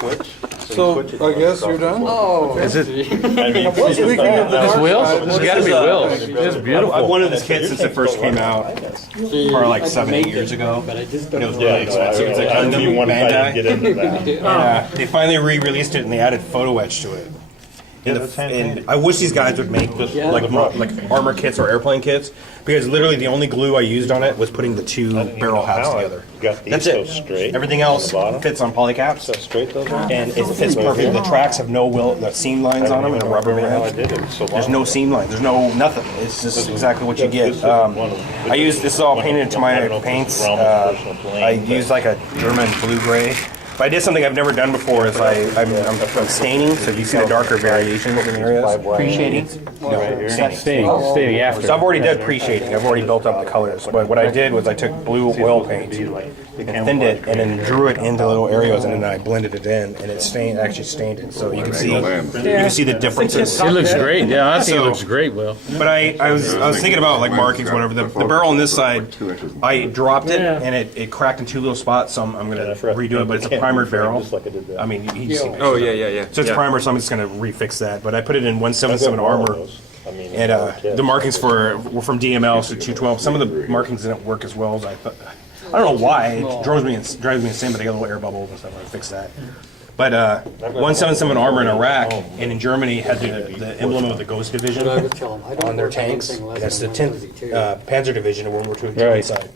switch. So, I guess you're done? Oh, Is it? Speaking of the This wheels? This has got to be wheels. It's beautiful. I've wanted this kit since it first came out, probably like 7-8 years ago. And it was really expensive. It's like Gundam Bandi. They finally re-released it and they added photo etch to it. And I wish these guys would make like armor kits or airplane kits, because literally the only glue I used on it was putting the two barrel halves together. That's it. Everything else fits on polycaps. And it fits perfectly. The tracks have no seam lines on them and a rubber band. There's no seam lines. There's no nothing. It's just exactly what you get. I used this is all painted into my paints. I used like a German blue gray. But I did something I've never done before. Is I'm staining. So if you see the darker variations in areas, pre-shading. No, Staining after. So I've already done pre-shading. I've already built up the colors. But what I did was I took blue oil paint and thinned it, and then drew it into little areas, and then I blended it in, and it actually stained it. So you can see the differences. It looks great. Yeah, I think it looks great, Will. But I was thinking about like markings, whatever. The barrel on this side, I dropped it, and it cracked in two little spots. So I'm gonna redo it. But it's a primered barrel. I mean, you see. Oh yeah. So it's primer, so I'm just gonna refix that. But I put it in 177 armor. And the markings were from DML, so 212. Some of the markings didn't work as well as I thought. I don't know why. It drives me insane, but I got little air bubbles and stuff. I fixed that. But 177 armor in Iraq and in Germany had the emblem of the Ghost Division on their tanks. That's the 10th Panzer Division of World War II inside.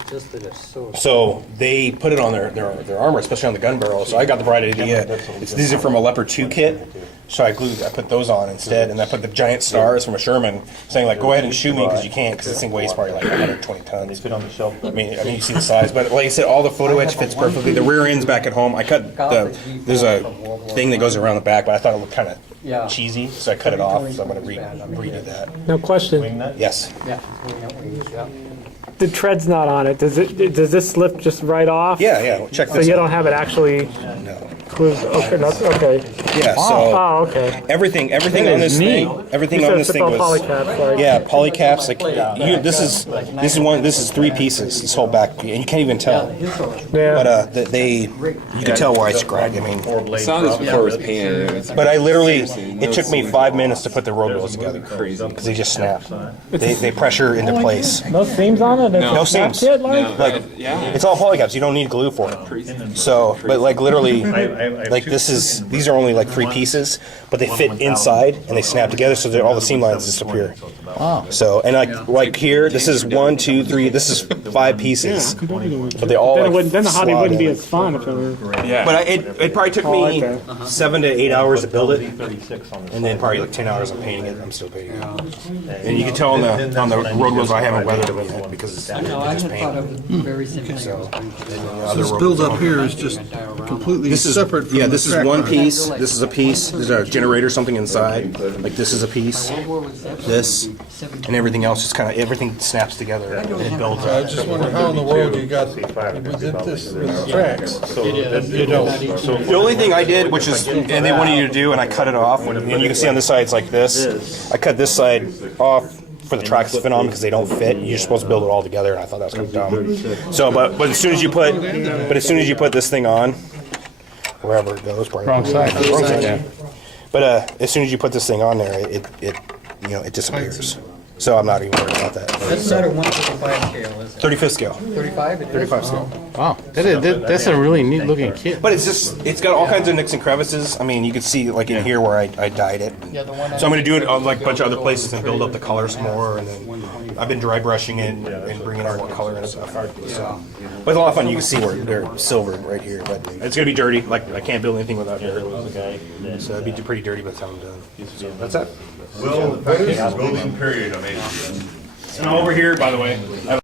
So they put it on their armor, especially on the gun barrel. So I got the bright idea. These are from a Leopard 2 kit. So I put those on instead, and I put the giant stars from a Sherman, saying like, "Go ahead and shoot me because you can't, because this thing weighs probably like 120 tons." I mean, you see the size, but like I said, all the photo etch fits perfectly. The rear end's back at home. I cut there's a thing that goes around the back, but I thought it looked kind of cheesy, so I cut it off. So I'm going to redo that. No question. Yes. The tread's not on it. Does this slip just right off? Yeah. Check this. So you out. don't have it actually. No. Okay. Yeah. So. Oh, okay. Everything on this thing. Everything on this thing was. Polycaps, Yeah, polycaps. Like this is 3 pieces. This whole back, and you can't even tell. Yeah. But you can tell where I scragged. I mean, I saw this before it was painted. but I literally, it took me 5 minutes to put the road wheels together because they just snap. They pressure into place. No seams on it. No seams. Like it's all polycaps. You don't need glue for it. So, but like literally, like these are only like 3 pieces, but they fit inside and they snap together, so that all the seam lines disappear. Wow. So and like here, this is 1, 2, 3. This is 5 pieces, but they all Then the hobby slot wouldn't be in. as fun if it were. But it probably took me 7 to 8 hours to build it, and then probably like 10 hours on painting it. I'm still painting it, and you can tell on the road wheels I haven't weathered them yet because it's just paint. So This build up here is just completely separate from this is one piece. This is a piece. There's a generator, something inside. Like this is a piece. This and everything else just kind of everything snaps together and it builds I up. just wonder how in the world you got with the tracks. The only thing I did, which is, and they wanted you to do, and I cut it off, and you can see on this side it's like this. I cut this side off for the tracks to fit on because they don't fit. You're supposed to build it all together, and I thought that was kind of dumb. So, but as soon as you put this thing on, wherever it goes, probably Wrong side. Yeah. But as soon as you put this thing on there, it disappears. So I'm not even worried about that. That's not a 155 scale, is it? 35th scale. 35? 35 scale. Wow. That's a really neat looking kit. But it's got all kinds of nicks and crevices. I mean, you can see like in here where I dyed it. So I'm going to do it on like a bunch of other places and build up the colors more. And then I've been dry brushing it and bringing in more color and stuff. So, but it's a lot of fun. You can see where they're silvered right here. But it's going to be dirty. Like I can't build anything without dirt. So it'd be pretty dirty by the time I'm done. So that's it. Will, the building period of APM. And over here, by the way, I